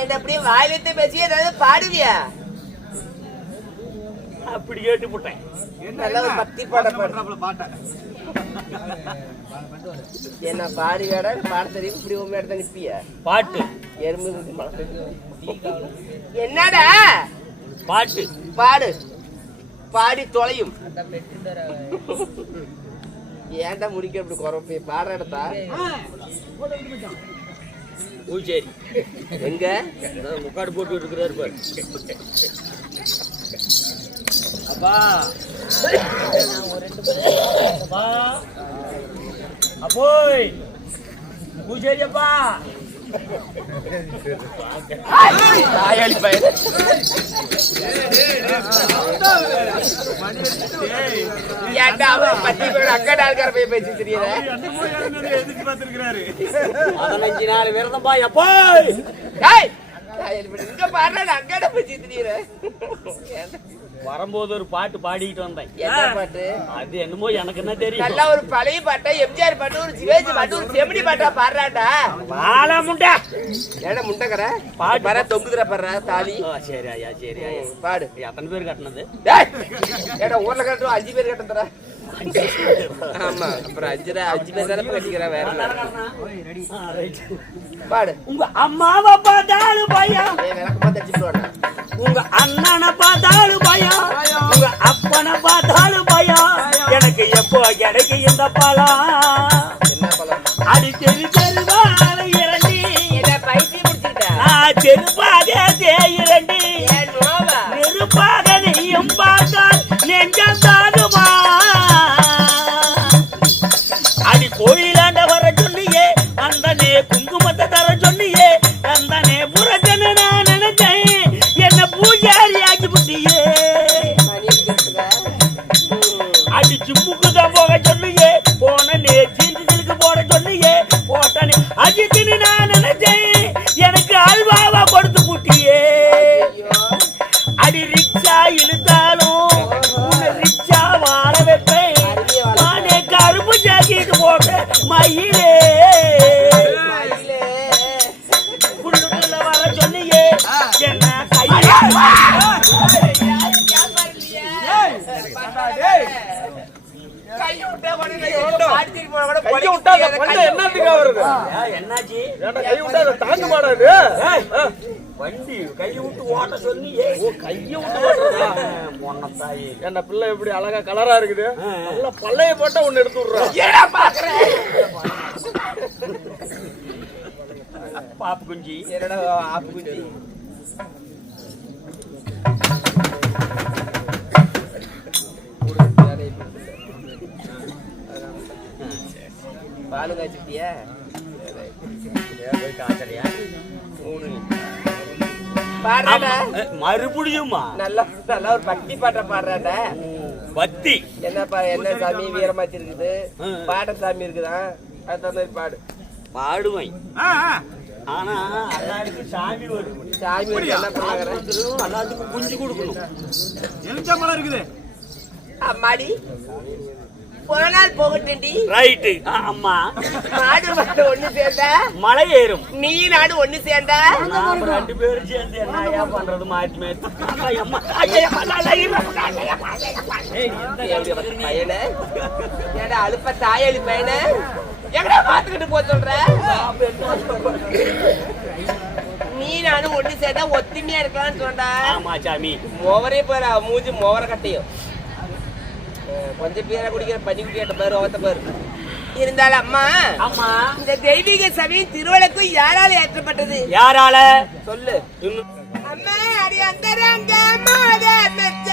என்ன அப்படியே வாயிலத்தை பேசி ஏதாவது பாடுவியா? அப்படி கேட்டு போட்டேன். நல்ல ஒரு பக்தி பாட்ட என்ன பாடுவியாடா? பாட தெரியும் இப்படி உண்மை இடத்த நிப்பிய பாட்டு எறும்பு என்னடா பாட்டு பாடு பாடி தொலையும். ஏன்டா முடிக்க இப்படி குறப்ப பாடுற இடத்தா? பூச்சேரி எங்க முக்காடு போட்டு இருக்கிறாரு பாரு. அப்பா அப்பா அப்போய் பூச்சேரி அப்பா தாயாளி பையன் ஏன்டா அவன் பத்தி பேர் அக்கா ஆள்கார போய் பேசி தெரியல. 15 நாள் விரதம்பா அப்போய். இங்க பாடுற அக்காட பேசி தெரியல. வரும்போது ஒரு பாட்டு பாடிக்கிட்டு வந்தேன். என்ன பாட்டு? அது என்னமோ எனக்கு என்ன தெரியும். நல்லா ஒரு பழைய பாட்டா, எம்ஜிஆர் பாட்டு, ஒரு சிவாஜி பாட்டு, ஒரு செமிடி பாட்டா பாடுறாடா. வாழ முண்டா ஏடா முண்டக்கற பாட்டு பாரு தொங்குதுற பாடுற தாலி. சரி ஐயா சரி ஐயா பாடு. எத்தனை பேர் கட்டினது? ஏடா ஊர்ல கட்டுறோம் 5 பேர் கட்டுறா. ஆமா அப்புறம் 5 பேர் தானே கட்டிக்கிறா. வேற பாடு. உங்க அம்மாவை பார்த்தாலும் பயம், விளக்கமா தச்சுட்டு உங்க அண்ணனை பார்த்தாலும் பயம், உங்க அப்பனை பார்த்தாலும் பயம். எனக்கு எப்போ கிடைக்கும் இந்த பழம்? என்ன பழம்? அடி தெரு தெருவான இரண்டி பைத்தியம் முடிச்சுக்கிட்டா செருப்பாக தேயிரண்டி நெருப்பாக நெய்யும் பார்த்தால் நெஞ்சம் தாகுமா? அடி கோயிலாண்ட வர சொன்னியே, அந்த நே குங்குமத்தை தர சொன்னியே, அந்த நே புறச்சன்னு நான் நினைச்சேன். என்ன பூஜாரி ஆக்கி புட்டியே. அடி சிம்முக்குதான் போக சொன்னியே, போன நே சீண்டுகளுக்கு போட சொன்னியே, போட்டனே அஜித்துன்னு நான் நினைச்சேன். எனக்கு அல்வாவா கொடுத்து புட்டியே. அடி ரிக்ஷா இழுத்தாலும் ரிக்ஷா வாழ வைப்பேன். நானே கருப்பு ஜாக்கிட்டு போட்ட மயிலே புல்லுக்குள்ள வர சொன்னியே, என்ன கையில என்னாச்சு? வண்டி கையை விட்டு ஓட்ட சொன்னியே. கையை விட்டு பொண்ணத்தாயி என்ன பிள்ளை எப்படி அழகா கலரா இருக்குது. நல்லா பள்ளைய போட்டா ஒண்ணு எடுத்து விடுறோம். பாப்பு குஞ்சி என்னடா ஆப்பு குஞ்சி? பாலு காய்ச்சிட்டியா? காய்ச்சலையா? பாடுறாடா மறுபடியுமா? நல்லா நல்லா ஒரு பக்தி பாட்டை பாடுறாடா. பத்தி என்னப்பா? என்ன சாமி வீரமாச்சி இருக்குது, பாட்ட சாமி இருக்குதான், அது தகுந்த பாடு. பாடுவேன். ஆனா எல்லாருக்கும் சாமி வரும். சாமி என்ன பண்ணாங்க? எல்லாத்துக்கும் குஞ்சு கொடுக்கணும். எலுச்சம்பழம் இருக்குது. அம்மாடி ஒரு நாள் போகட்டுண்டி. ரைட்டு. அம்மா நாடு மட்டும் ஒண்ணு சேர்ந்தா மலை ஏறும். நீ நாடு ஒண்ணு சேர்ந்தா நாம 2 பேரும் சேர்ந்து என்ன பண்றது? மாத்தி மாத்தி பையன ஏடா அழுப்ப தாயலி பையன எங்கடா பாத்துக்கிட்டு போ சொல்ற? நீ நானும் ஒண்ணு சேர்ந்தா ஒத்துமையா இருக்கலாம்னு சொன்னா. ஆமா சாமி. மோவரே போற மூஞ்சி மோவர கட்டையும் கொஞ்சம் பேரை குடிக்கிற பனி குட்டியாட்ட பேரு அவத்த பேரு இருந்தாலும் அம்மா. அம்மா இந்த தெய்வீக சபையின் திருவிளக்கு யாரால ஏற்றப்பட்டது? யாரால சொல்லு. அம்மா அடி அந்தரங்க மாத மெச்ச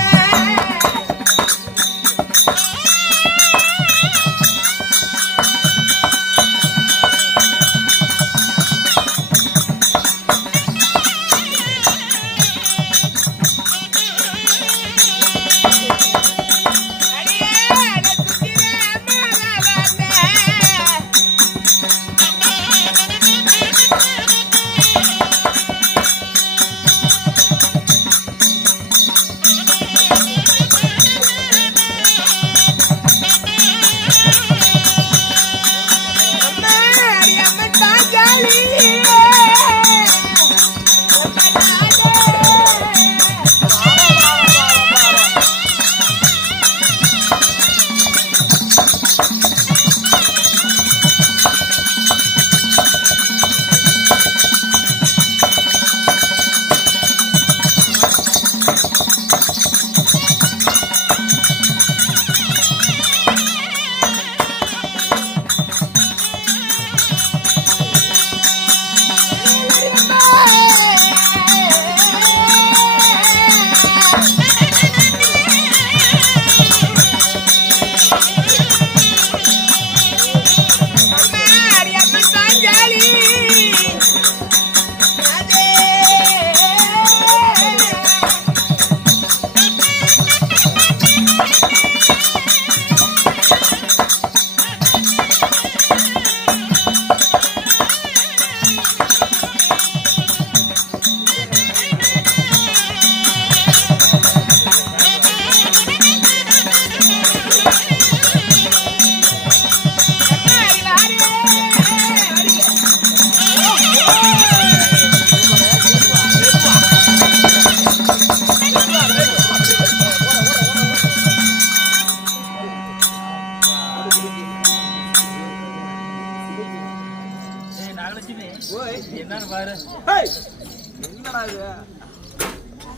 என்னடா இது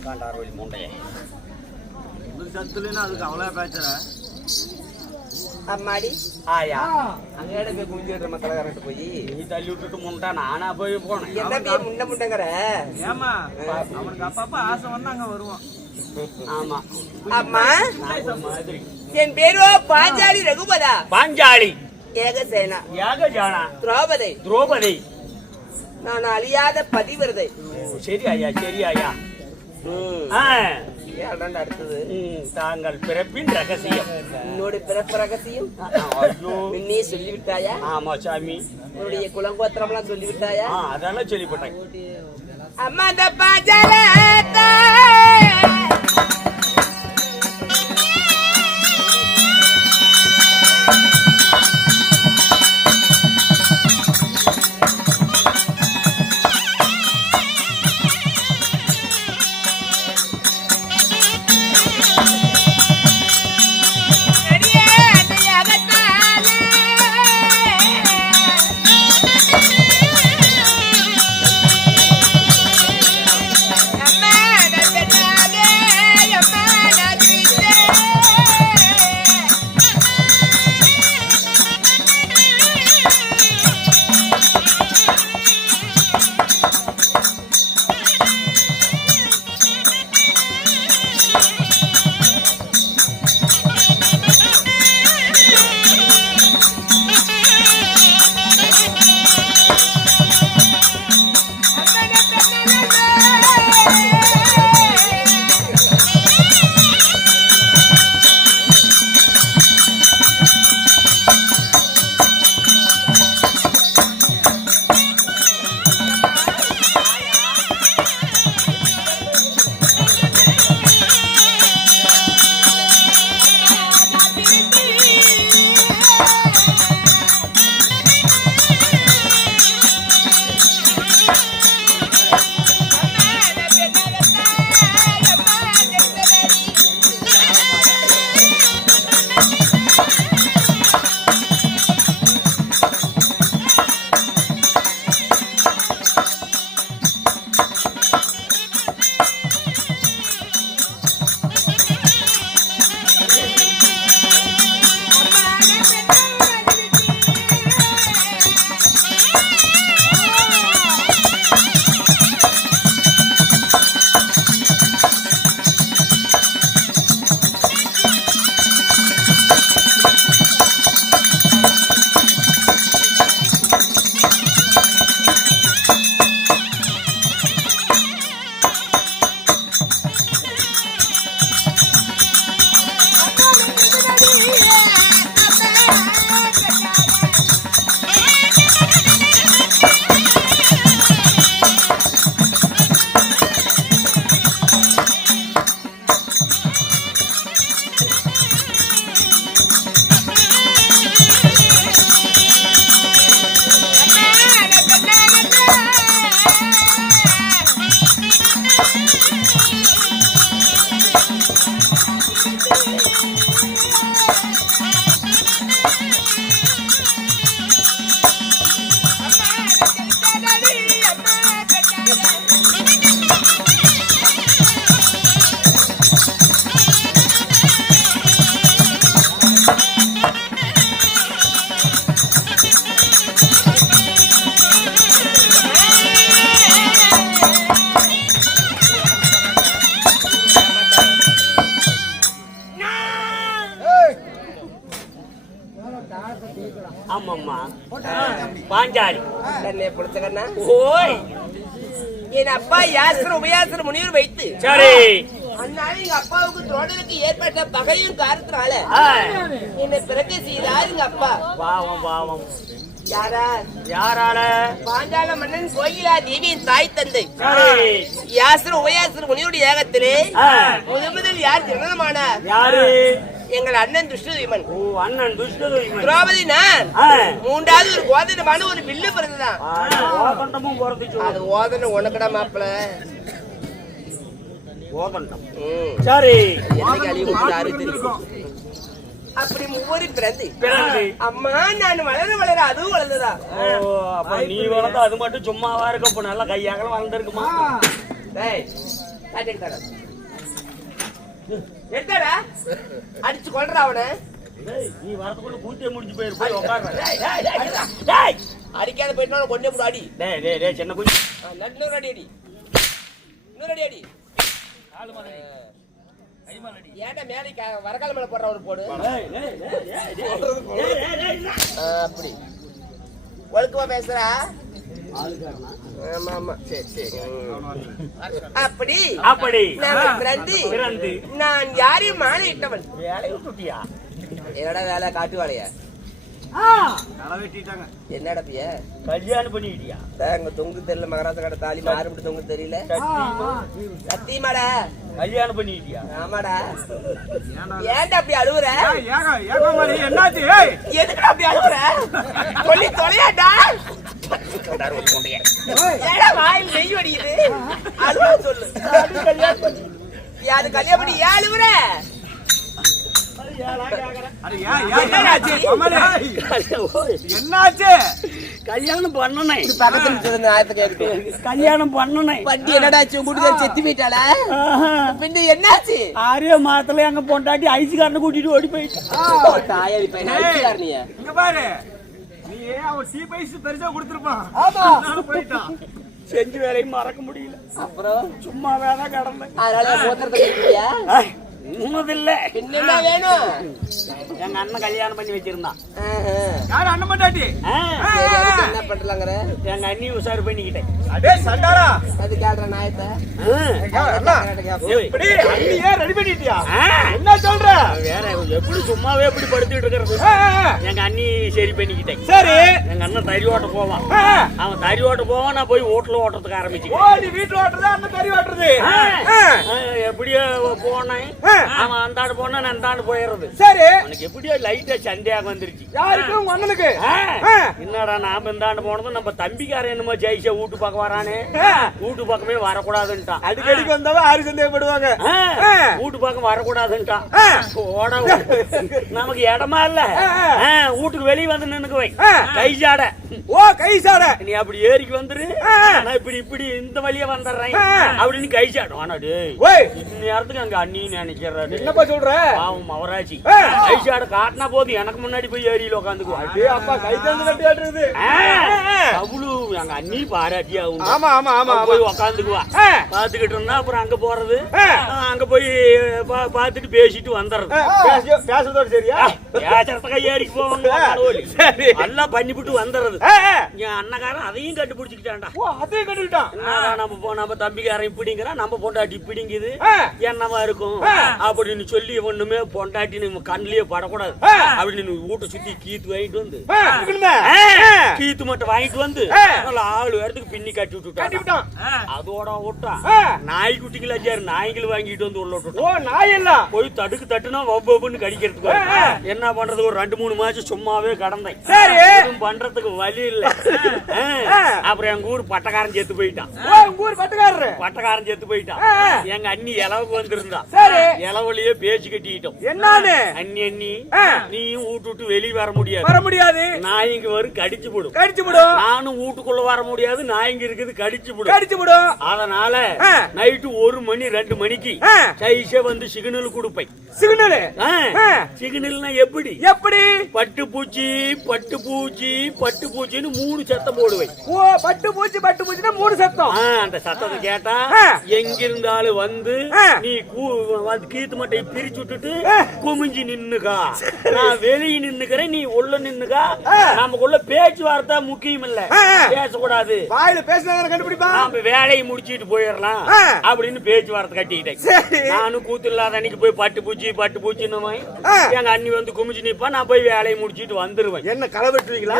காண்டாரோலி முண்டையே ஒரு சத்துலன்னா அதுக்கு அவ்வளோ பேச்சுற அம்மாடி ஆயா அங்க போய் குளிச்சுட்டு மக்கள் போய் நீ தள்ளி விட்டுட்டு முண்டா நானா போய் போனேன் என்ன போய் முண்டங்கிற ஏமா அவனுக்கு அப்பப்ப ஆசை வந்து அங்க வருவான் ஆமா அம்மா மாதிரி என் பேரோ பாஞ்சாலி ரகுபதா பாஞ்சாலி ஏகசேனா யாகஜானா திரௌபதி திரௌபதி நான் அழியாத பதிவிரதை சரி ஐயா சரி ஐயா அடுத்தது தாங்கள் பிறப்பின் ரகசியம் உன்னோட பிறப்பு ரகசியம் ஐயோ நீ சொல்லிவிட்டாயா ஆமா சாமி உன்னுடைய குலங்கோத்திரம் எல்லாம் சொல்லிவிட்டாயா அதெல்லாம் சொல்லிவிட்டேன் அம்மா அந்த பாஞ்சால ஆமாம்மா பாஞ்சாலி கண்ணே புடிச்சக்கண்ணா ஓய் என் அப்பா யாசர் உபயாசர் முனிவர் வைத்து சரி அதனால எங்க அப்பாவுக்கு தோழனுக்கு ஏற்பட்ட பகையும் காரணத்தினால என்னை பிறக்க செய்தார் எங்க அப்பா. பாவம் பாவம். யாரா? யாரால? பாஞ்சால மன்னன் கோயிலா தேவியின் தாய் தந்தை சரி யாசர் உபயாசர் முனிவருடைய ஏகத்திலே முதல் யார் ஜனனமானார்? யாரு? எங்கள் அண்ணன் துஷ்டதீமன். ஓ அண்ணன் துஷ்டதீமன். திரௌபதி நான் மூன்றாவது ஒரு கோதனமான ஒரு வில்லு பிறந்ததான். ஓதண்டமும் பிறந்துச்சு. அது ஓதனை உனக்கடா மாப்பிள ஓதண்டம். சரி என்னைக்கு அழிவு யாரு தெரியும்? அப்படி மூவரி பிறந்து பிறந்து அம்மா நான் வளர அதுவும் வளர்ந்ததா? ஓ அப்ப நீ வளர்ந்தா அது மட்டும் சும்மாவா இருக்க இப்ப நல்லா கையாகலாம் வளர்ந்துருக்குமா? டேய் காட்டிட்டாடா எட்டடா அடிச்சு கொல்றா அவனை. நீ வரதுக்குள்ள கூத்தியே முடிஞ்சு போயிரு போய் உட்கார்ற. டேய் அடிக்காத போயிட்டா கொண்டே போடு அடி. டேய் டேய் டேய் சின்ன குஞ்சு இன்னொரு அடி அடி இன்னொரு அடி அடி கால் மாலை கை மாலை அடி. ஏன்டா மேலே வரகால மேல போடுற ஒரு போடு. டேய் டேய் டேய் டேய் அப்படி ஒழுக்கமா பேசுறா. ஆளுக்காரனா? ஆமா ஆமா சரி சரி. அப்படி அப்படி நான் பிறந்து நான் யாரையும் மாலையிட்டவன். வேலையை விட்டுட்டியா? என்னடா வேலை காட்டு வேலையா? களை வெட்டிட்டாங்க. என்னடா பிய கல்யாணம் பண்ணிக்கிட்டியா? அங்க தொங்கு தெரியல மகராச கடை தாலி மாறுபடி தொங்கு தெரியல. சத்தியமாடா கல்யாணம் பண்ணிக்கிட்டியா? ஆமாடா. ஏன்டா அப்படி அழுவுற? என்னாச்சு? எதுக்குடா அப்படி அழுவுற? சொல்லி தொலையாடா. ஏடா வாயில் நெய் வடியுது அழுவ சொல்லு. அது கல்யாணம் பண்ணி ஏன் அழுவுற? என்னாச்சு? கல்யாணம் பண்ணனே பக்கத்துல ஆயத்தை கேட்கட்டும். கல்யாணம் பண்ணனே வண்டி என்னடாச்சு கூட்டு செத்து போயிட்டாளா? பின்ன என்னாச்சு? ஆரே மாதத்துல எங்க பொண்டாட்டி ஐஸ்காரனை கூட்டிட்டு ஓடி போயிட்டு தாயாரி பையன் அடிச்சுக்காரனியா? இங்க பாரு, நீ அவன் சீ பைசு பெருசா கொடுத்துருப்பான். போயிட்டான். செஞ்ச வேலையும் மறக்க முடியல. அப்புறம் சும்மா வேணா கடந்தேன். அதனால போத்திரத்தை கேட்கிறியா? உன்னதில்ல என்ன வேணும்? எங்க அண்ணன் கல்யாணம் பண்ணி வச்சிருந்தான். யாரு அண்ணன் பொண்டாட்டி? என்ன பண்றாங்கற? எங்க அண்ணி உசாரு பண்ணிக்கிட்டேன். அடே சண்டாரா, அது கேக்குற நாயத்தை இப்படி அண்ணியே ரெடி பண்ணிட்டியா? என்ன சொல்ற? வேற எப்படி சும்மாவே எப்படி படுத்துட்டு இருக்கிறது? எங்க அண்ணி சரி பண்ணிக்கிட்டேன். சரி, எங்க அண்ணன் தறி ஓட்ட போவான். அவன் தறி ஓட்ட போவான், நான் போய் ஓட்டல ஓட்டுறதுக்கு ஆரம்பிச்சு. ஓ நீ வீட்டுல ஓட்டுறதா அண்ணன் கறி ஓட்டுறது? எப்படியோ போனேன். அவன் அந்தாண்டு போனா நான் அந்தாண்டு போயிடுறது. சரி, உனக்கு எப்படியோ லைட்டா சண்டையாக வந்துருச்சு. யாருக்கு? உங்க அண்ணனுக்கு? என்னடா நாம இந்தாண்டு போனதும் நம்ம தம்பிக்காரன் என்னமோ ஜெயிச்சா வீட்டு பக்கம் வரானே, வீட்டு பக்கமே வரக்கூடாதுன்ட்டான். அடிக்கடிக்கு வந்தாலும் ஆறு சந்தேகப்படுவாங்க. வீட்டு பக்கம் வரக்கூடாதுன்ட்டான். ஓட நமக்கு இடமா இல்ல, வீட்டுக்கு வெளியே வந்து நின்னுக்குவை கை சாட. ஓ கை சாட, நீ அப்படி ஏறிக்கு வந்துரு, நான் இப்படி இப்படி இந்த வழியா வந்துடுறேன் அப்படின்னு கை சாடும். ஆனா டேய் நேரத்துக்கு அங்க அண்ணி நினைக்கிறாரு. என்னப்பா சொல்ற? பாவம் அவராச்சி கை சாட காட்டினா போது எனக்கு முன்னாடி போய் ஏரியில உட்காந்துக்குவான். அப்பா கை தந்து கட்டி ஆடுறது அவ்வளவு எங்க அண்ணி பாராட்டியா ஆமா ஆமா ஆமா போய் உக்காந்துக்குவா. பாத்துக்கிட்டு இருந்தா அப்புறம் அங்க போறது, அங்க போய் பாத்துட்டு பேசிட்டு வந்துடுறது. பேசுறதோட சரியா? பேசுறத ஏறிக்கு போவாங்க, எல்லாம் பண்ணிவிட்டு வந்துடுறது. என் அண்ணகாரன் அதையும் கண்டுபிடிச்சுக்கிட்டான்டா. அதையும் கண்டுக்கிட்டான். என்னடா நம்ம தம்பிக்காரன் இப்படிங்கிறான், நம்ம பொண்டாட்டி இப்படிங்குது, என்னவா இருக்கும் அப்படின்னு சொல்லி ஒண்ணுமே பொண்டாட்டி நம்ம கண்ணிலேயே படக்கூடாது அப்படின்னு வீட்டை சுத்தி கீத்து வாங்கிட்டு வந்து கீத்து மட்டும் வாங்கிட்டு வந்து 4 பேரத்துக்கு பின்னி கட்டி விட்டுட்டான். அதோட விட்டான் நாய்க்குட்டிங்களா சார், நாய்கள் வாங்கிட்டு வந்து உள்ள விட்டுட்டோம். ஓ நாய் எல்லாம் போய் தடுக்கு தட்டுனா வப்புன்னு கடிக்கிறதுக்கு என்ன பண்றது? ஒரு 2-3 மாசம் சும்மாவே கடந்தேன். பண்றதுக்கு வழி இல்ல. அப்புறம் எங்க ஊர் பட்டக்காரன் செத்து போயிட்டான். ஊர் பட்டக்காரரு பட்டக்காரன் செத்து போயிட்டான். எங்க அண்ணி இலவுக்கு வந்திருந்தா. இலவுலயே பேச்சு கட்டிக்கிட்டோம். என்னன்னு? அண்ணி அண்ணி நீயும் வீட்டு விட்டு வெளியே வர முடியாது, நாய் இங்க வரும் கடிச்சு போடும். நானும் வீட்டுக்குள்ள வர முடியாது, நாய் இங்க இருக்குது கடிச்சு போடும். அதனால நைட்டு 1 மணி 2 மணிக்கு சைஸே வந்து சிக்னல் கொடுப்பேன். சிக்னல்னா எப்படி? பட்டு பூச்சி பட்டு பூச்சி பட்டு பூச்சின்னு 3 சத்தம் போடுவேன். ஓ பட்டு பூச்சி 3 சத்தம். அந்த சத்தத்தை கேட்டா எங்கிருந்தாலும் வந்து நீ கீத்து மட்டை பிரிச்சு விட்டுட்டு குமிஞ்சி நின்னுக்கா, நான் வெளியே நின்னுக்கிறேன், நீ உள்ள நின்னுக்கா. நமக்குள்ள பேச்சுவார்த்தை முக்கியம் இல்ல, பேசக்கூடாது. வாயில பேசினா கண்டுபிடிப்பா. நாம வேலையை முடிச்சிட்டு போயிடலாம் அப்படின்னு பேச்சுவார்த்தை கட்டிக்கிட்டேன். நானும் கூத்து இல்லாத அன்னைக்கு போய் பட்டு பூச்சி எங்க அண்ணி வந்து குமிச்சு நிப்பா, நான் போய் வேலையை முடிச்சிட்டு வந்துருவேன். என்ன களை வெட்டுவீங்களா?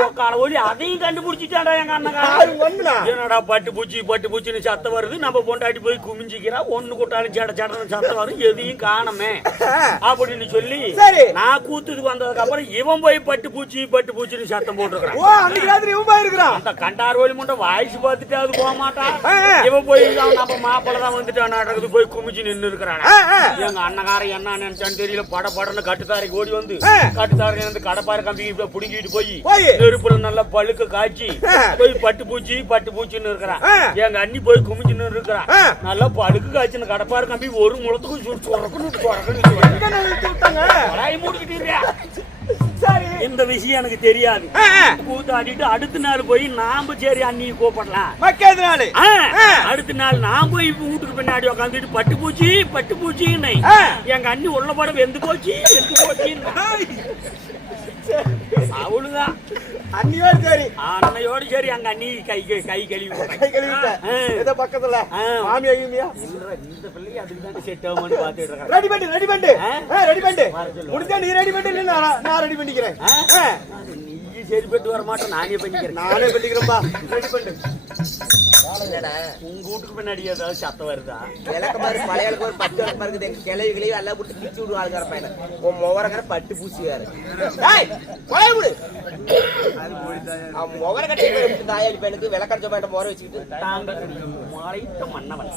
அதையும் கண்டுபிடிச்சிட்டாடா எங்க அண்ணன். என்னடா பட்டு பூச்சின்னு சத்தம் வருது, நம்ம பொண்டாட்டி போய் குமிஞ்சிக்கிறா, ஒண்ணு கூட்டாலும் ஜட ஜடன்னு சத்தம் வரும், எதையும் காணமே அப்படின்னு சொல்லி நான் கூத்துக்கு வந்ததுக்கு அப்புறம் இவன் போய் பட்டு பூச்சின்னு சத்தம் போட்டுருக்கான். அந்த கண்டார் வழி முண்டை வாய்ஸ் பார்த்துட்டு அது போக மாட்டான். இவன் போய் நம்ம மாப்பிள்ள தான் வந்துட்டான் நாடகத்துக்கு போய் குமிச்சு நின்று இருக்கிறான். எங்க அண்ணகாரன் என்ன நினைச்சான்னு தெரியல, படன்னு கட்டுத்தாரைக்கு ஓடி வந்து கட்டுத்தாரை வந்து கடப்பாறை கம்பி புடுங்கிட்டு போய் நெருப்புல நல்லா பழுக்க காய்ச்சி போய் பட்டு பூச்சின்னு இருக்கிறான். எங்க அண்ணி போய் குமிச்சுன்னு இருக்கிறான். நல்லா பழுக்கு காய்ச்சின்னு கடப்பாறை கம்பி ஒரு முளத்துக்கும் இந்த விஷயம் எனக்கு தெரியாது. கூத்தாடிட்டு அடுத்த நாள் போய் நாம சரி அண்ணி கூப்பிடலாம். அடுத்த நாள் நான் போய் வீட்டுக்கு பின்னாடி உட்காந்துட்டு பட்டு பூச்சின்னு எங்க அண்ணி உள்ள பட வெந்து போச்சு அவ்வளவுதான். அன்னையோடு சரி அங்க அண்ணி கை கழுவி பக்கத்துல இந்த பிள்ளைக்கு அதுக்கு தான் செட் ஆகும்னு பாத்துட்டு இருக்கேன். நீ சரி பட்டு வர மாட்டேன், நானே பண்ணிக்கிறேன்பா. உங்க வீட்டுக்கு பின்னாடி ஏதாவது சத்தம் வருதா? எனக்கு மாதிரி பழையாளுக்கு ஒரு 10 வருஷம் இருக்குது. எங்க கிளவி எல்லாம் விட்டு பிச்சு விடு ஆளுக்கார பையனை. உன் முவரக்கார பட்டு பூசியாரு முவர கட்டி தாயாளி பையனுக்கு விளக்கடிச்ச பையன் முறை வச்சுக்கிட்டு மாலைத்த மன்னவன்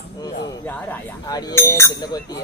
யாரு ஆயா ஆடியே சின்ன கொத்திய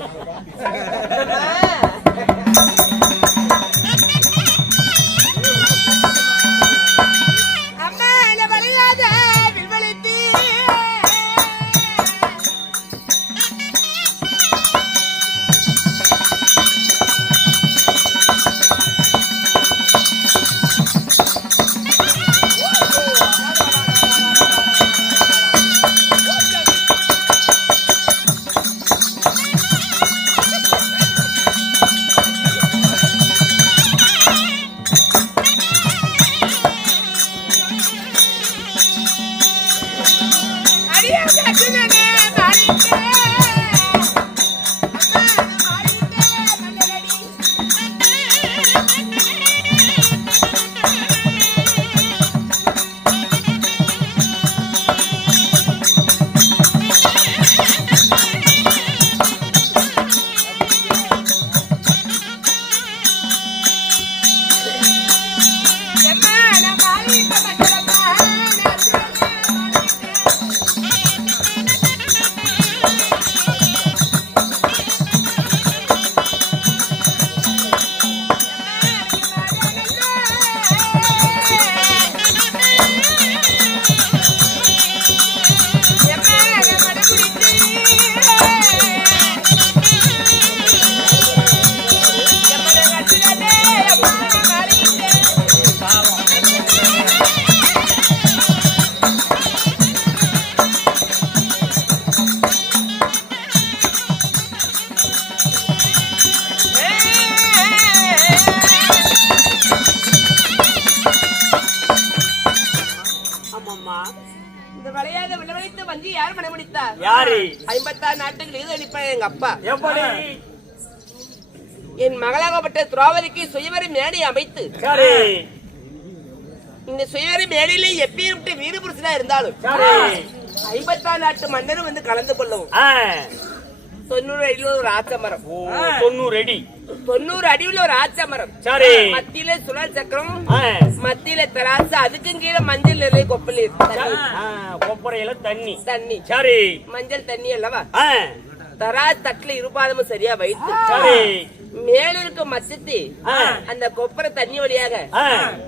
யாரு 56 நாட்டுக்கு இது அனுப்பின எங்க அப்பா. எப்படி என் மகளாகப்பட்ட திரௌபதிக்கு சுயவரி மேடை அமைத்து இந்த சுயவரி மேடையில எப்பேற்பட்ட வீரபுருஷனா இருந்தாலும் 56 நாட்டு மன்னரும் வந்து கலந்து கொள்ளவும் 90 அடியில ஒரு ஆச்சமரம் 90 அடியில ஒரு ஆச்சமரம் மத்தியில சுழல் சக்கரம் மத்தியில தராசு அதுக்கும் கீழே மஞ்சள் நிறைய கொப்பரையில தண்ணி சரி மஞ்சள் தண்ணி அல்லவா தராசு தட்டுல இருபாதமும் சரியா வைத்து மேல இருக்க மச்சத்தி அந்த கொப்பரை தண்ணி வழியாக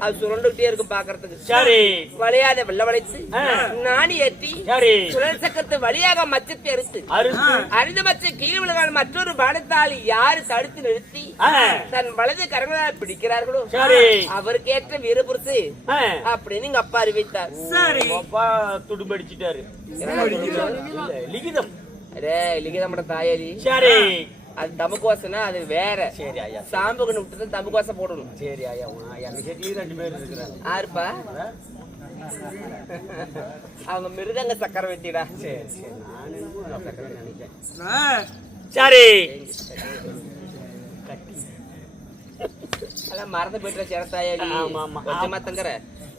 அது சுரண்டுகிட்டே இருக்கும் பாக்குறதுக்கு வளையாத வெள்ள வளைத்து நாணி ஏற்றி சுழல் சக்கரத்து வழியாக மச்சத்தை அறுந்த மச்ச கீழ் விழுகான மற்றொரு பானத்தால் யாரு தடுத்து நிறுத்தி தன் வலது கரங்களால் பிடிக்கிறார்களோ அவருக்கு ஏற்ற வீரபுருஷு அப்படின்னு எங்க அப்பா அறிவித்தார். அப்பா துடுபடிச்சிட்டாரு. லிகிதம் லிகிதம் தாயாரி அது தமக்குவாசனா அது வேற. சரி ஐயா சாம்புக்கு விட்டு தமக்குவாச போடணும். சரி ஐயா எங்க செட்டில 2 பேர் இருக்கிறாங்க. யாருப்பா? அவங்க மிருதங்க சக்கரை வெட்டிடா. சரி நானும் சக்கரை நினைச்சேன். சரி அதான் மறந்து போயிட்டு சேரத்தாயாடி கொஞ்சமா தங்கற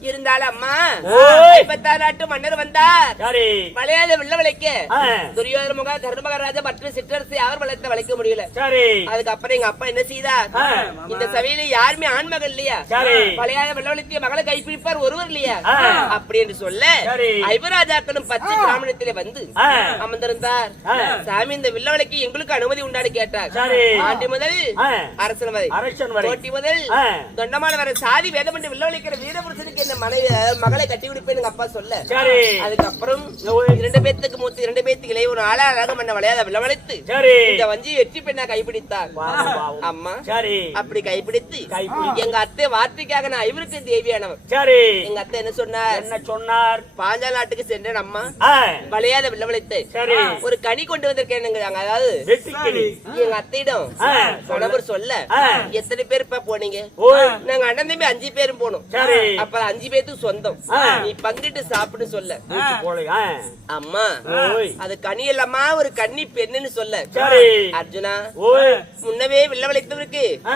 இருந்தாலும் அம்மா ஓய். 56 நாட்டு மன்னர் வந்தார் சரி மலையாள வெள்ள வளைக்க ஆ. துரியோதன முக தர்மகராஜா மற்றும் சிற்றரசு யார் வளர்த்த வளைக்க முடியல. சரி அதுக்கப்புறம் எங்க அப்பா என்ன செய்தார், ஆ. இந்த சபையில யாருமே ஆண் மகள் இல்லையா, சரி. மலையாள வெள்ள வளைத்திய மகளை கைப்பிடிப்பார் ஒருவர் இல்லையா, ஆ. அப்படி என்று சொல்ல சரி. ஐவராஜாக்களும் பச்சை பிராமணத்திலே வந்து ஆ. அமர்ந்திருந்தார். ஆ. சாமி இந்த வில்ல வளைக்கு எங்களுக்கு அனுமதி உண்டான்னு கேட்டார். சரி. ஆண்டி முதல் ஆ. அரசன் வரை அரசன் வரை. கோட்டி முதல் ஆ. தொண்டமான வரை சாதி வேதம் என்று வில்ல வளைக்கிற வீரபுருஷனுக்கு என்ன மகளை கட்டி விடுப்பேன் எங்க அப்பா சொல்ல. சரி. அதுக்கப்புறம் 2 பேத்துக்கு மூத்து 2 பேத்துக்கு இளைய ஒரு ஆளா அழகம் பண்ண விளையாத விளவழைத்து சரி. இந்த வஞ்சி வெற்றி பெண்ணா கைப்பிடித்தார். பாவம், பாவம். அம்மா சரி அப்படி கைப்பிடித்து கைப்பிடி. எங்க அத்தை வார்த்தைக்காக நான் இவருக்கு தேவியானவர். சரி எங்க அத்தை என்ன சொன்னார், என்ன சொன்னார்? பாஞ்சால் நாட்டுக்கு சென்றேன் அம்மா, ஆ. விளையாத விளவழைத்து சரி. ஒரு கனி கொண்டு வந்திருக்கேன். அதாவது வெட்டிக்கிளி. எங்க அத்தையிடம் ஆ. கணவர் சொல்ல ஆ. எத்தனை பேர் இப்ப போனீங்க, ஓய். நாங்க அண்ணன் தம்பி 5 பேரும் போனோம். சரி. அப்ப 5 பேத்துக்கு சொந்தம், ஆ. நீ பங்கிட்டு சாப்பிடு சொல்ல. வீட்டு போலை. ஆ. அம்மா ஓய். அது கனி இல்லம்மா ஒரு கன்னி பெண்ணுன்னு சொல்ல. சரி. அர்ஜுனா ஓய். முன்னவே வில்ல வளைத்தவருக்கு ஆ.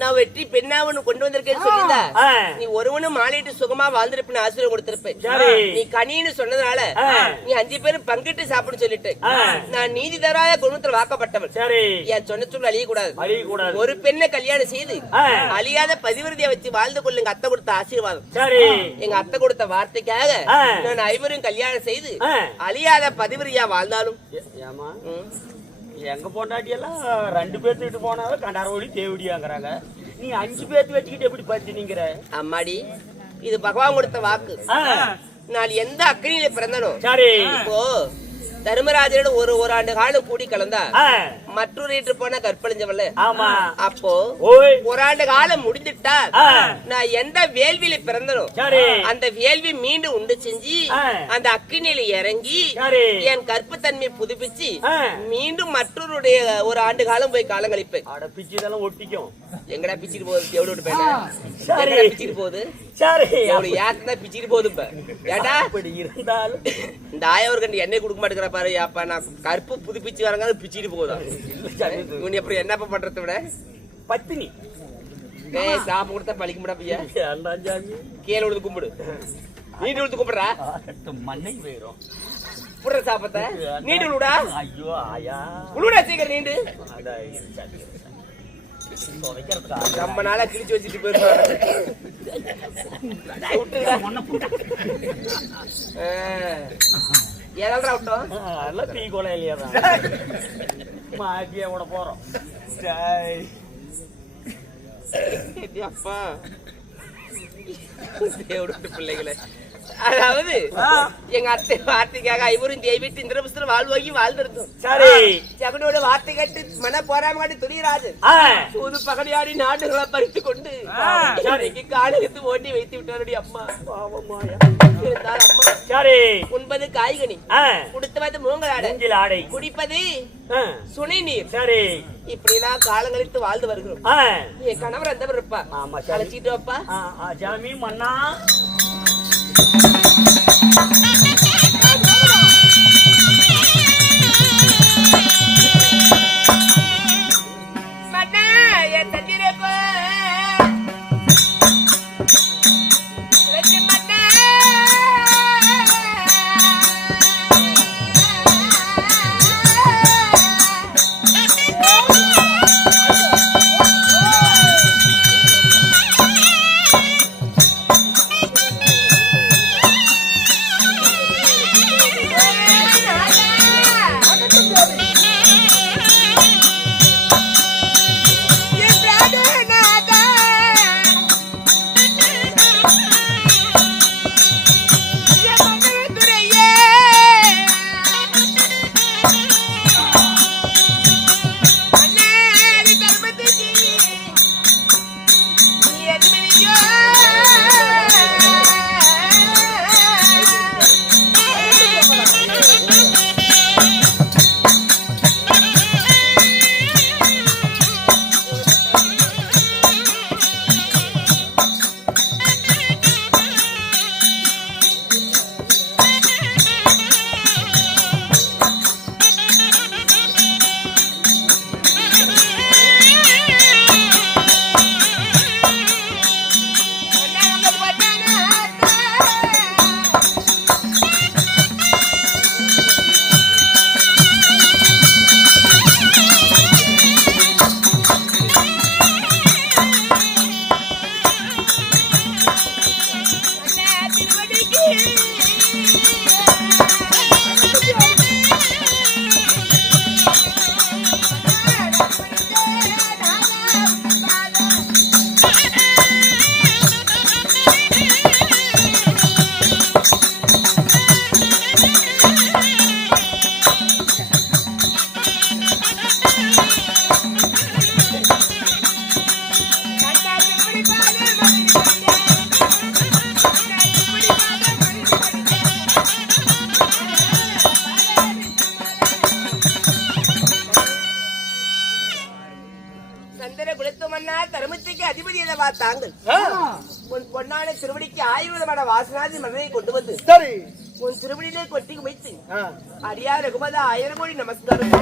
நான் வெற்றி பெண்ணா ஒண்ணு கொண்டு வந்திருக்கேன்னு சொல்லிதா, ஆ. நீ ஒருவனும் மாலையிட்டு சுகமா வாழ்ந்திருப்பேன்னு ஆசீர்வாதம் கொடுத்திருப்பேன். சரி. நீ கனின்னு சொன்னதுனால ஆ. நீ 5 பேரும் பங்கிட்டு சாப்பிடு சொல்லிட்டு ஆ. நான் நீதிதராய குடும்பத்தில் வாக்கப்பட்டவன். சரி. என் சொன்ன சொல்ல அழிய கூடாது. அழியக்கூடாது. ஒரு பெண்ணை கல்யாணம் செய்து ஆ. அழியாத பதிவிரதியை வச்சு வாழ்ந்து கொள்ளுங்க அத்தை கொடுத்த ஆசீர்வாதம். சரி. எங்க அத்தை கொடுத்த வார்த்தைக்காக ஆ. நான் 5 கல்யாணம் செய்து ஆ. அழியாத பதிவிரியா வாழ்ந்தாலும் ஏமா எங்க பொண்டாட்டி எல்லாம் 2 பேர்த்து விட்டு போனாவே கண்டாரவழி தேவடியாங்கிறாங்க. நீ 5 பேர்த்து வச்சுக்கிட்டு எப்படி பத்தினீங்கிற? அம்மாடி இது பகவான் கொடுத்த வாக்கு. ஆ. நான் எந்த அக்கனியில பிறந்தனோ, சரி. இப்போ தர்மராஜனோட ஒரு ஆண்டு காலம் கூடி கலந்தா ஆ. மற்றொரு வீட்டு போனா கற்பழிஞ்சவல்ல. ஆமா. அப்போ ஓய். ஒரு ஆண்டு காலம் முடிந்துட்டா ஆ. நான் எந்த வேள்வியில பிறந்தனோ சரி. அந்த வேள்வி மீண்டும் உண்டு செஞ்சு ஆ. அந்த அக்கினியில இறங்கி சரி. என் கற்பு தன்மையை புதுப்பிச்சு ஆ. மீண்டும் மற்றொருடைய ஒரு ஆண்டு காலம் போய் காலம் கழிப்பேன். அட பிச்சு இதெல்லாம் ஒட்டிக்கும். எங்கடா பிச்சுட்டு போகுது, எவ்வளவு விட்டு போயிட்டா? சரி. எங்கடா பிச்சுட்டு போகுது, சரி. எவ்வளவு யாருக்குன்னா பிச்சுட்டு போகுது. இப்ப ஏடா அப்படி இருந்தாலும் இந்த ஆயவர் கண்டு எண்ணெய் கொடுக்க மாட்டேங்கிற பாரு. அப்ப நான் கற்பு புதுப்பிச்சு வரங்க பிச்சுட்டு போகுதா? இவன் அப்புறம் என்னப்பா பண்றத விட பத்தினி சாப்பிட கொடுத்தா பழிக்க முடியா பையா? ஏன்டா சாமி? கீழே விழுந்து கும்பிடு, நீட்டு விழுந்து கும்பிடுறா, மண்ணை போயிரும். புடுற சாப்பத்த நீட்டு விழுடா. ஐயோ ஆயா. விழுடா சீக்கிரம் நீண்டு. அதான் சரி. துவைக்கிறதுக்கு ரொம்ப நாளா கிழிச்சு வச்சுட்டு போயிருப்பாங்க. ஏதாடா விட்டோம் எல்லாம் டீ கொலை இல்லையா மாட்டியா விட போறோம். அப்பா தேவடு பிள்ளைகளை. அதாவது எங்க அத்தை வார்த்தைக்காக ஐவரும் தேவிட்டு இந்திரபுஸ்தர் வாழ்வாங்கி வாழ்ந்திருந்தோம். சரி. ஜகனோட வார்த்தை கேட்டு மன போராம காட்டி துணிராஜன் சூது பகடியாடி நாடுகளை பறித்து கொண்டு காலகத்து ஓட்டி வைத்து விட்டாருடைய அம்மா. இருந்தால் அம்மா சரி. உண்பது காய்கனி, குடுத்துவது மூங்கலாடை, ஆடை, குடிப்பது சுனை நீர். சரி. இப்படி எல்லாம் காலங்களித்து வாழ்ந்து வருகிறோம். என் கணவர் அந்த இருப்பா. ஆமா. அழைச்சிட்டு வைப்பா. ஜாமி மன்னா. மன்னா என் தண்ணீரப்பா மன்னா. அதிபதி என பார்த்தாங்கள் உன் பொன்னான திருவடிக்கு 1000 விதமான வாசனாதி மலரை கொண்டு வந்து சரி உன் திருவடியிலே கொட்டி வைத்து அடியா ரகுமதா 1000 கோடி நமஸ்காரம்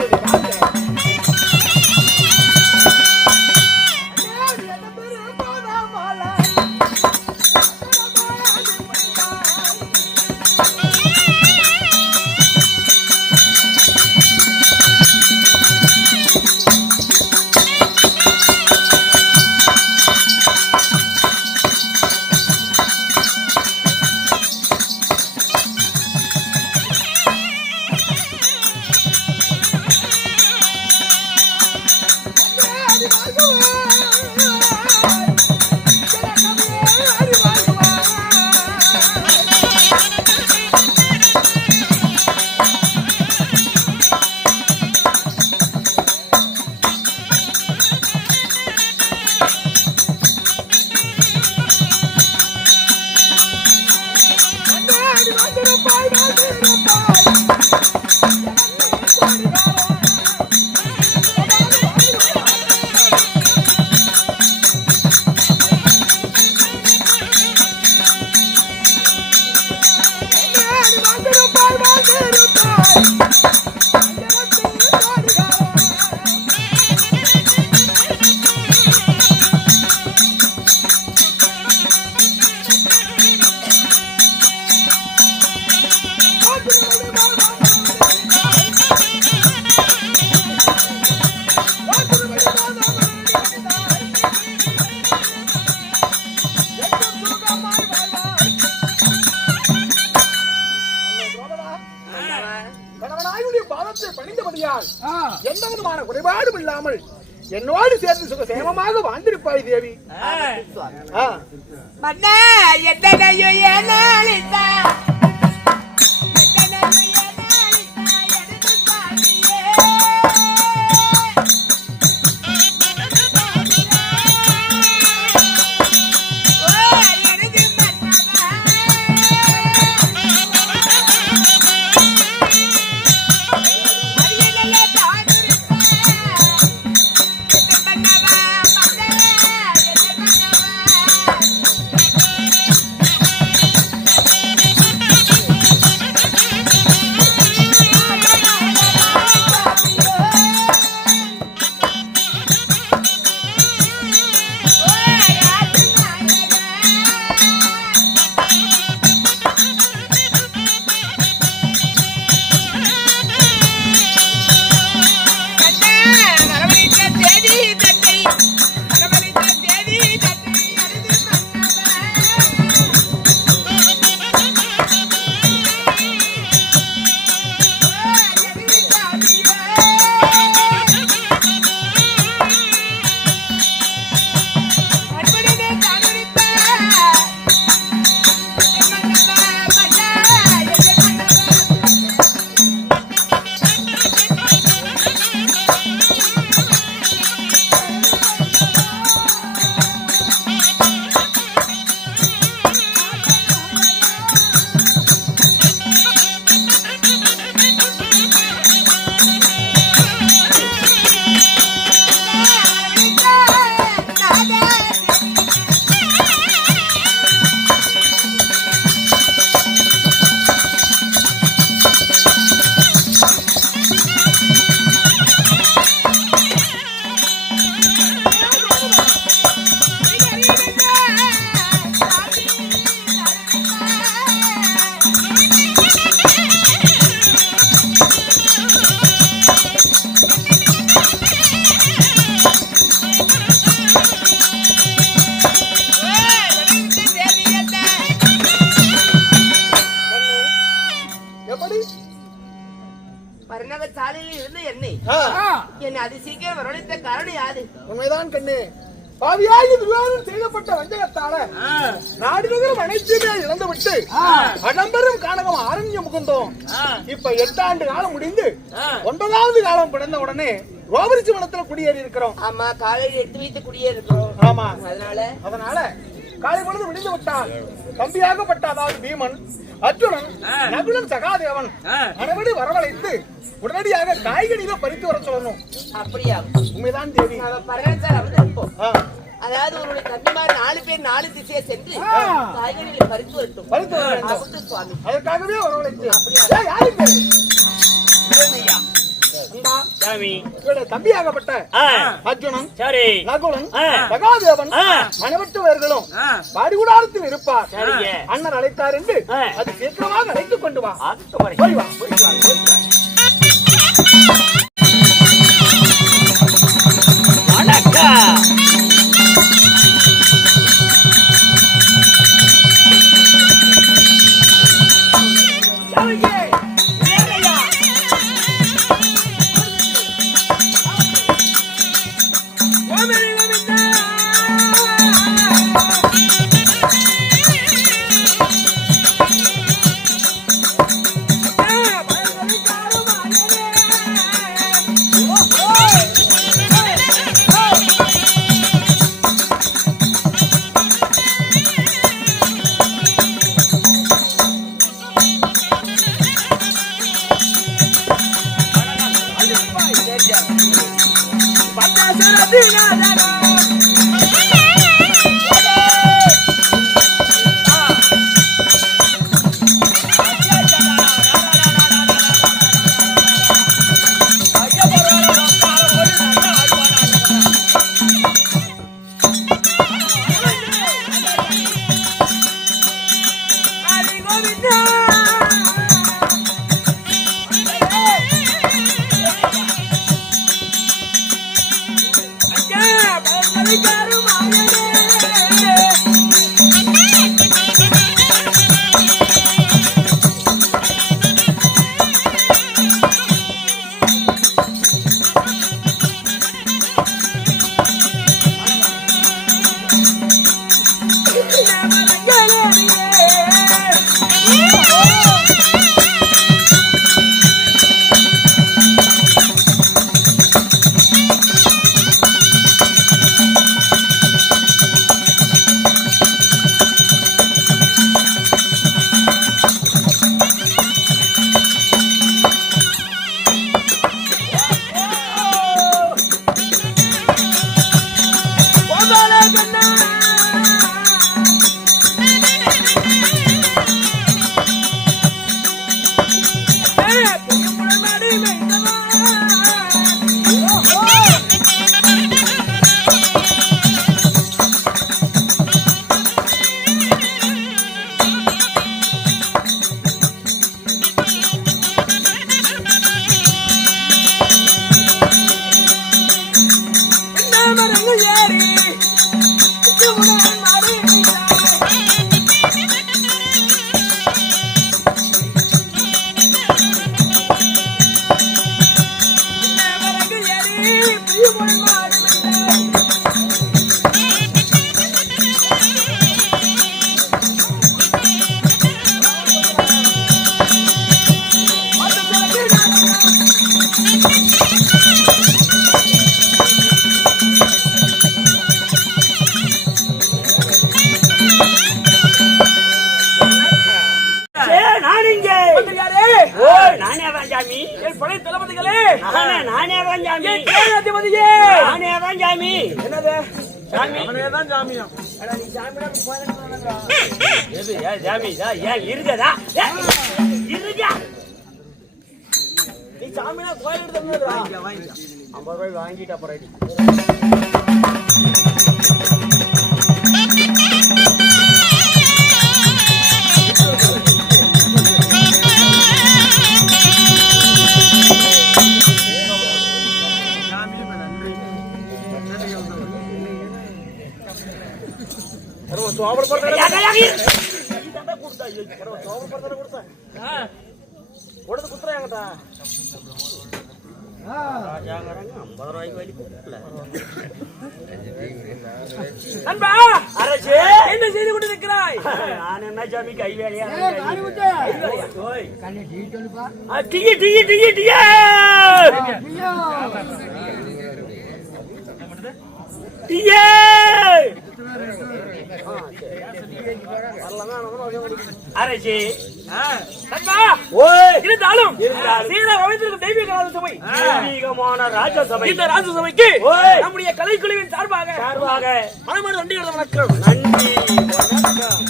எந்த விதமான குறைபாடும் இல்லாமல் என்னோடு சேர்ந்து சுகசேமமாக வாழ்ந்திருப்பாய் தேவி. மன்னா எத்தனையோ ஏனாலிதா என்னை அதிசீக்கிரம் வரவழைத்த காரணம் யாது? உண்மைதான் கண்ணே. பாவியாகி துரியோதனன் செய்யப்பட்ட வஞ்சகத்தால நாடு நகரம் அனைத்துமே இழந்துவிட்டு அடம்பெரும் கானகம் ஆரண்ய முகுந்தோம். இப்ப 8 ஆண்டு காலம் முடிந்து 9வது காலம் பிறந்த உடனே ரோபரிச்சி வனத்துல குடியேறி இருக்கிறோம். ஆமா, காலையில் 8 வைத்து குடியேறி இருக்கிறோம். ஆமா, அதனால காலை பொழுது விடிந்து விட்டால் தம்பியாகப்பட்ட அதாவது பீமன், அர்ஜுனன், நகுலன், சகாதேவன் அனைவரை வரவழைத்து உடனடியாக காய்கறிகளை பறித்து வர சொல்லணும். அப்படியா? உண்மைதான் தேவி. அதாவது உங்களுடைய தம்பிமார் 4 பேர் 4 திசையை சென்று காய்கறிகளை பறித்து வரட்டும். அப்படி சுவாமி. அதற்காகவே வரவழைத்து. அப்படியா? ஏய், யாருக்கு? ஐயா அம்மா, சாமி இவருடைய தம்பியாகப்பட்ட அர்ஜுனன், சரி நகுலன், சகாதேவன் அனைவர்களும் பாடிகுடாரத்தில் இருப்பார். சரிங்க. அண்ணன் அழைத்தார் என்று அது சீக்கிரமாக அழைத்துக் கொண்டு வா. போய் போய் வா. வணக்கம். வாங்கிட்டு அப்புறம் என்ன செய்து கொண்டிருக்கிறாய்? நான் என்ன சாமி கை வேலையா அரசி ஓய் இருந்தாலும் இருந்தாலும் சீதா அமைந்திருக்கும் தெய்வீக ராஜசபை தெய்வீகமான ராஜசபை இந்த ராஜசபைக்கு ஓய் நம்முடைய கலைக்குழுவின் சார்பாக மனமார்ந்த நன்றிகள் வணக்கம். நன்றி வணக்கம்.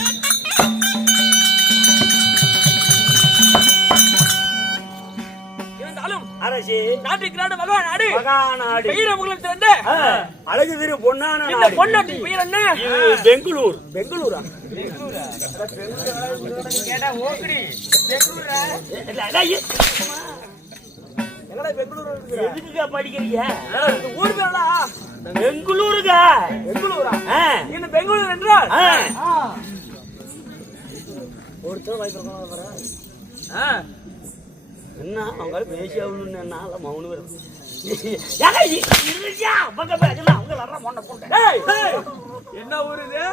இருந்தாலும் அரசே நாட்டுக்கு நாடு மகாநாடு மகாநாடு வீரமுகலம் சிறந்த அழகு திரு பொன்னான இந்த நாடு. பொன்னாட்டின் பெயர் என்ன? இது பெங்களூர். பெங்களூரா? கேட்டா ஓக்கடி பெங்களூரா? இல்ல, அதான் எங்கடா பெங்களூர் இருக்கு? எதுக்குக்கா படிக்கிறீங்க? இந்த ஊர் பேரடா பெங்களூருக்கா? பெங்களூரா? ஆ. இந்த பெங்களூர் என்றால் ஆ. ஒருத்தர் வாய்ப்பு வர என்ன அவங்க பேசி ஆகணும்னு என்னால மௌனம் வருது. என்ன ஊர் இது?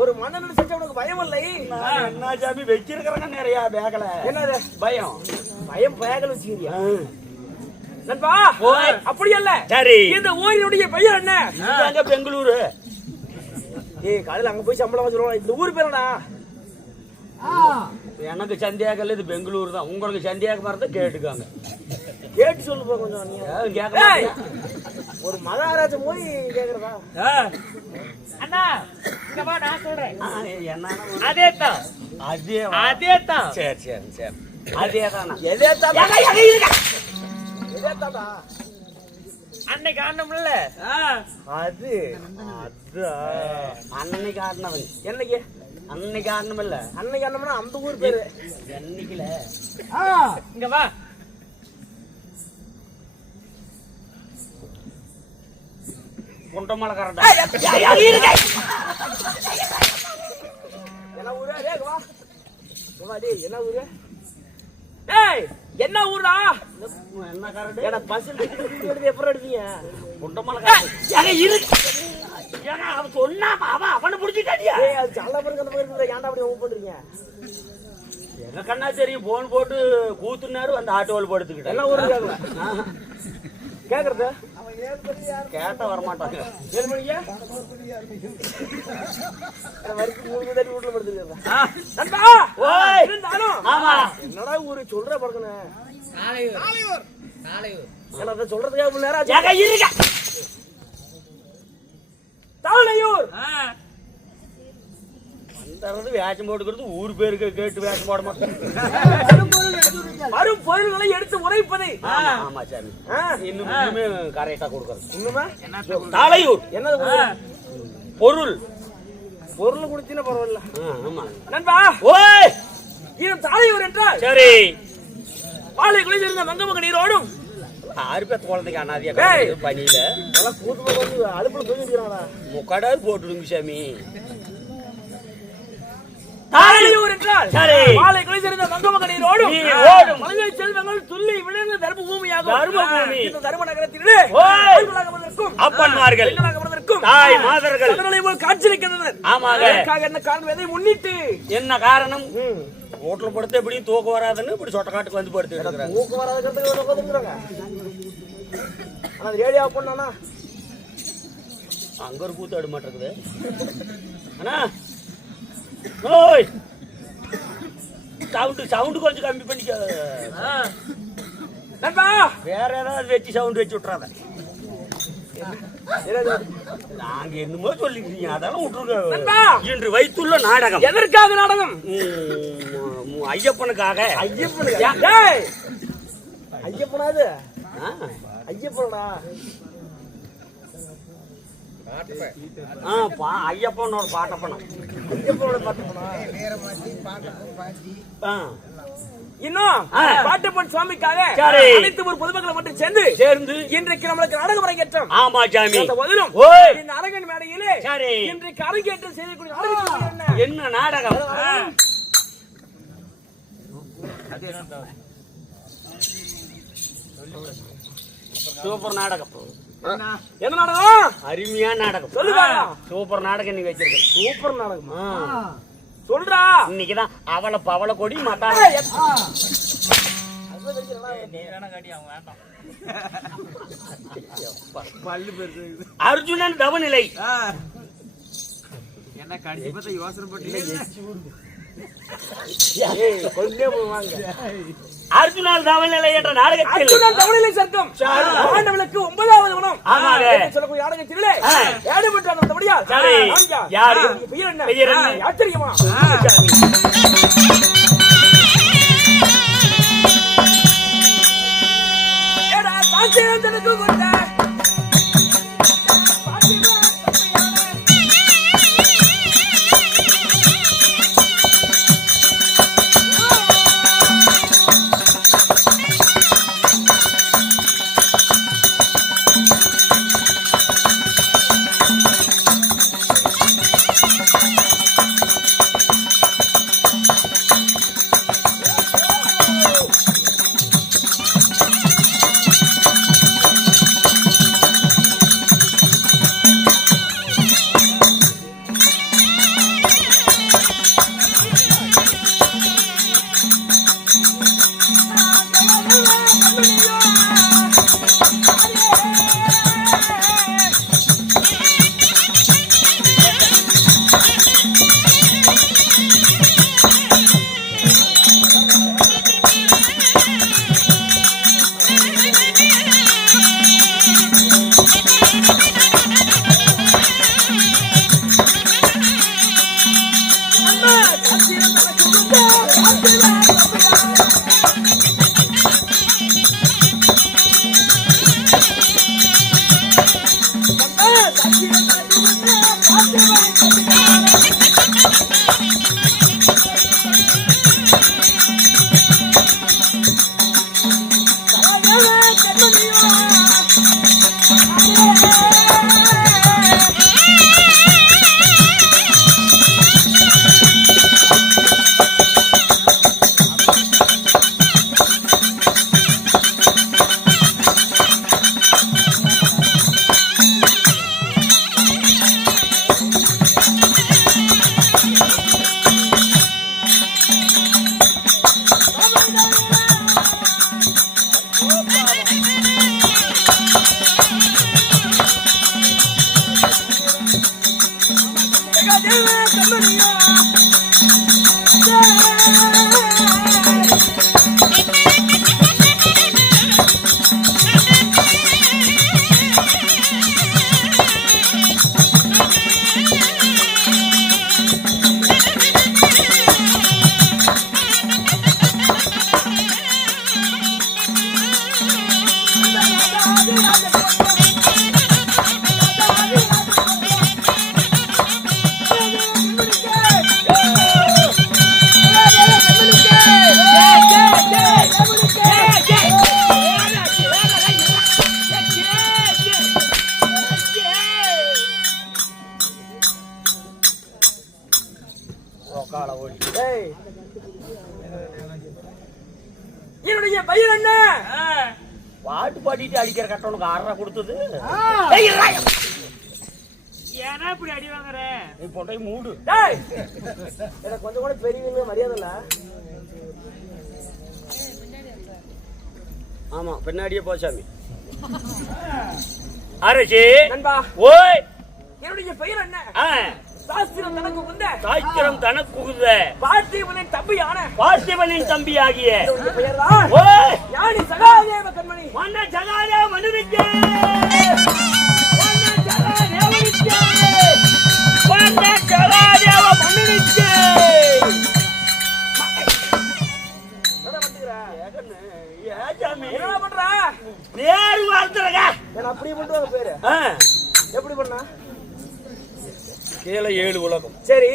ஒரு மன்னன் செஞ்ச உனக்கு பயம் இல்லை? என்ன சாமி வச்சிருக்கிறாங்க நிறைய பேகல. என்னது பயம் பயம் பேகல் வச்சுக்கிறியா? நண்பா ஓய். அப்படி அல்ல. சரி. இந்த ஊரினுடைய பெயர் என்ன? இதாங்க பெங்களூரு. ஏய் காலையில அங்க போய் சம்பளம் வச்சிருவோம். இந்த ஊர் பேரடா எனக்கு சந்தியாகல இது பெங்களூர் தான். உங்களுக்கு சந்தியாக இருந்தா கேட்டுக்காங்க. கேட்டு சொல்லுப்பா கொஞ்சம். நீ யாரும் கேட்க மாட்டீங்க. ஒரு மகாராஜா போய் கேக்குறதா? அண்ணா இங்க வா நான் சொல்றேன். என்ன அதே தான் அதே தான். சரி சரி சரி அதே தானா? எதே தாடா எதே தாடா அன்னைக்கு ஆனம்ல அது அன்னைக்கு ஆடினவன் என்னைக்கு அன்னைக்கு ஆடணும் இல்ல. அன்னைக்கு ஆனம்னா அந்த ஊர் பேரு என்னைக்குல இங்க வா. குண்டமலை கரண்டா என்ன ஊரு? டேய் வா. வா டேய் என்ன ஊரு? டேய் என்ன ஊரா? என்ன கரண்டு? ஏடா பஸ் எடுத்து எப்பற எடுத்தீங்க? குண்டமலை கரண்டு அவன் சொன்னா அவனை புடிச்சிட்டாடியா? ஏய் அது சல்ல பருக்கு அந்த பக்கம் ஏன்டா அப்படி ஓ பண்றீங்க? எங்க கண்ணா தெரியும். போன் போட்டு கூத்துனாரு அந்த ஆட்டோவில் படுத்துக்கிட்டேன். என்ன ஊரு கேக்குற? கேக்குறது கேட்டா வரமாட்டாங்க. 7 மணிக்கு வரைக்கும் 3 மணி வீட்டுல படுத்துக்கிறதா? நண்பா ஓய். இருந்தாலும் ஆமா. என்னடா ஊரு சொல்ற பறக்கனே? நாளையூர் என்ன அத சொல்றதுக்கே இவ்வளவு நேரம் ஆச்சு? ஏங்க இருங்க. தாளையூர் வந்தறது வேஷம் போட்டுக்கிறது ஊர் பேருக்கு கேட்டு வேஷம் போட மாட்டேன். வரும் பொருள்களை எடுத்து உரைப்பது. ஆமா சாமி. இன்னுமே கரெக்டா கொடுக்கறது. இன்னுமா தாளையூர் என்னது ஊரு? பொருள் பொருள் கொடுத்தீங்கன்னா பரவாயில்ல. ஆமா. நண்பா ஓய். இது தாளையூர் என்றால் சரி. பாலை குளிர்ந்த மங்கமக நீரோடும் 6 பேர் குழந்தைக்கு அனாதியா ஏய். பனியில நல்லா கூத்து வந்து அடுப்புல தூங்கிக்கிறாங்களா? முக்கடாது போட்டுடுங்க சாமி. தாளையூர் என்றால் சரி. பாலை குளிர்ந்த மங்கமக நீரோடும் நீரோடும். மலையை செல்வங்கள் துள்ளி விழுந்த தர்ம பூமியாகும். தர்ம பூமி. இந்த தர்ம நகரத்திலே ஓய். ஆண்களாகவதற்கும் அப்பன்மார்கள் பெண்களாகவதற்கும் தாய் மாதர்கள் சந்திரனை போல் காட்சியளிக்கின்றனர். ஆமாங்க. அதற்காக என்ன காரணம்? எதை முன்னிட்டு என்ன காரணம்? ரோட்ல படுத்து எப்படியும் தூக்கம் வராதுன்னு இப்படி சொட்ட காட்டுக்கு வந்து படுத்துட்டு இருக்கிறாங்க. மூக்கு வராதுக்கிறதுக்கு உட்காந்துக்கிறாங்க. ஆனா ரேடியோ ஆஃப் பண்ணானா அங்க ஒரு கூத்து ஆடு மாட்டிருக்குது. அண்ணா ஓய் சவுண்டு கொஞ்சம் கம்மி பண்ணிக்க. நண்பா வேற ஏதாவது வச்சு சவுண்ட் வச்சு விட்டுறாத. நாங்க என்னமோ சொல்லிக்கிறீங்க அதெல்லாம் நண்பா. விட்டுருங்க. இன்று வைத்துள்ள நாடகம் எதற்காக நாடகம்? ஐயப்பனுக்காக. ஐயப்பனுக்கு டேய் ஐயப்பனாது ஐயப்பனடா ஐயப்பனோட பாட்டப்பனம். ஐயப்பனோட பாட்டுப்பனா இன்னும் பாட்டுப்பன் சுவாமிக்காக சரி. அனைத்து ஒரு பொதுமக்களை மட்டும் சேர்ந்து இன்றைக்கு நம்மளுக்கு நாடகம் அரங்கேற்றம். ஆமா சாமி. முதலும் ஓய். இந்த அரங்கன் மேடையிலே சரி. இன்றைக்கு அரங்கேற்றம் செய்யக்கூடிய நாடகம் என்ன நாடகம்? சூப்பர் நாடகம். என்ன நாடகம்? அருமையான நாடகம். சொல்லுங்க. சூப்பர் நாடகம் நீங்க வச்சிருக்க. சூப்பர் நாடகமா? சொல்றா. இன்னைக்குதான் அவளை பவள கொடி மாட்டா. அர்ஜுனன் தவநிலை. என்ன கண்டிப்பா யோசனை பண்ணி கொண்டே போவாங்க. அர்ஜுனால் தவநிலை என்ற நாடகத்தில் அர்ஜுனன் தவநிலை சர்க்கம் பாண்டவனுக்கு 9வது குணம். ஆமாங்க. சொல்லக்கூடிய நாடகத்திலே ஏடுபட்டான் தவடியா. சரி. யாரு? பெயர் என்ன? பெயர் என்ன? ஆச்சரியமா. ஏடா பாச்சேந்தனுக்கு கொண்ட என்னுடைய பையன் என்ன பாட்டு பாடிட்டு அடிக்கிற கட்டவனுக்கு 6 கொடுத்தது. ஏன்னா இப்படி அடி வாங்குற? நீ போட்டை மூடு. எனக்கு கொஞ்சம் கூட பெரிய மரியாதை இல்ல. ஆமா பின்னாடியே போச்சாமி. அரசி நண்பா ஓய் என்னுடைய பெயர் என்ன? சாஸ்திரம் தனக்கு உகுந்த சாஸ்திரம் தனக்கு உகுந்த பார்த்திபனின் தம்பியான பார்த்திபனின் தம்பியாகிய பெயர்தான் ஓய் ஞானி சகாதேவ கண்மணி மன்ன சகாதேவ மனுவிக்கே மன்ன சகாதேவனுக்கே மன்ன சகாதேவ மனுவிக்கே என்ன பண்ற? நேரு வார்த்தறங்க என்ன அப்படி பண்றாங்க பேரு? எப்படி பண்ணா? கீழே 7 உலகம். சரி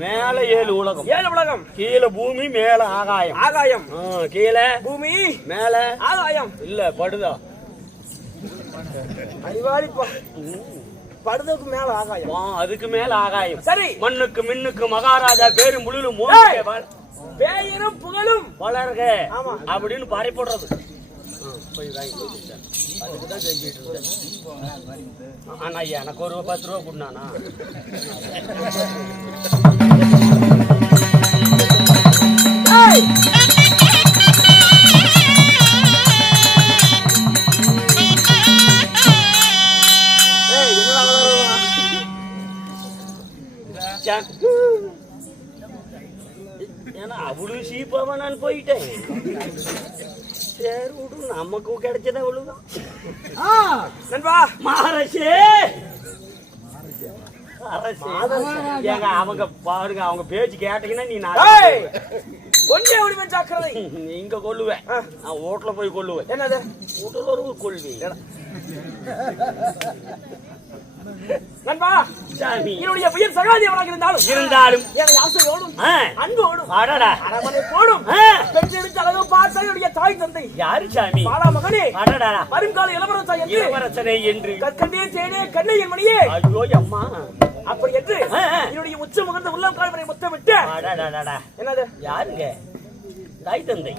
மேல 7 உலகம். 7 உலகம். கீழே பூமி மேல ஆகாயம். ஆகாயம். கீழே பூமி மேல ஆகாயம். இல்ல படுதா அறிவாளிப்பா. படுதற்கு மேல ஆகாயம். அதுக்கு மேல ஆகாயம். சரி மண்ணுக்கு மின்னுக்கு மகாராஜா பேரும் புலிலும் பேரும் புகழும் வளர்க ஆமா அப்படின்னு பாறை போடுறது. அதுக்குதான் செஞ்சிட்டு இருந்தேன். ஆனா எனக்கு ஒரு 10 ரூபா கொடுனானா? இப்ப நான் போயிட்டேன். சரி விடு, நமக்கு கிடைச்சதா அவ்வளவுதான். நண்பா மகாராஜே ஏங்க அவங்க பாருங்க, அவங்க பேச்சு கேட்டீங்கன்னா நீ கொஞ்சம் எப்படி ஜாக்கிரதை. இங்க கொல்லுவேன், நான் ஓட்டுல போய் கொல்லுவேன். என்னது வீட்டுல ஒரு கொள்வி நண்பா, சாமி என்னுடைய பெயர் சகாதி அவனாக இருந்தாலும் என் ஆசையோடும் அன்போடும் அரவணை போடும் பெற்றெடுத்த அளவு பார்த்த என்னுடைய தாய் தந்தை யாரு சாமி? பாலா மகனே, அடடா வருங்கால இளவரசனை என்று கற்கண்டே தேனே கண்ணை என் மணியே. ஐயோ அம்மா, அப்படி என்று என்னுடைய உச்ச முகர்ந்த உள்ளம் கால்வரை முத்தமிட்டு. என்னது யாருங்க? தாய் தந்தை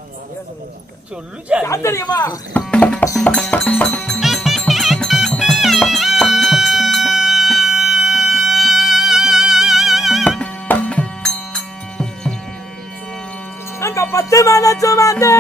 சொல்லு சாமி. தெரியுமா? பத்து மாதம் சுமந்து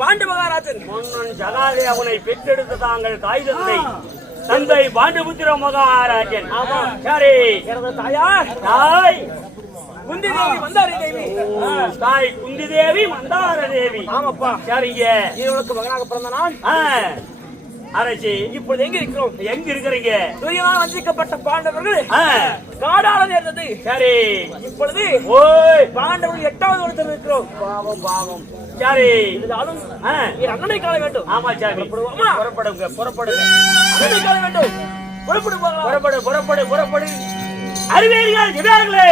பாண்டு மகாராஜன் மன்னன் ஜகாதே அவனை பெற்றெடுத்த தாங்கள் தாய் தந்தை தந்தை பாண்டுபுத்திர மகாராஜன். ஆமா சரி, எனது தாயார் தாய் குந்தி தேவி மந்தார தேவி. தாய் குந்தி தேவி மந்தார தேவி. ஆமாப்பா. சரிங்க, இவனுக்கு மகனாக பிறந்த நான் அரசி இப்பொழுது எங்க இருக்கிறோம்? எங்க இருக்கிறீங்க? துரியனால் வஞ்சிக்கப்பட்ட பாண்டவர்கள் காடால நேர்ந்தது. சரி, இப்பொழுது ஓய் பாண்டவர்கள் 8வது ஒருத்தர் இருக்கிறோம். பாவம் பாவம். சரி, இருந்தாலும் என் அண்ணனை காண வேண்டும். ஆமா சாமி, புறப்படுவோமா? புறப்படுங்க புறப்படுங்க. அண்ணனை காண வேண்டும். புறப்படு போகலாம். புறப்படு புறப்படு புறப்படு. அறிவேறியார் ஜிடார்களே.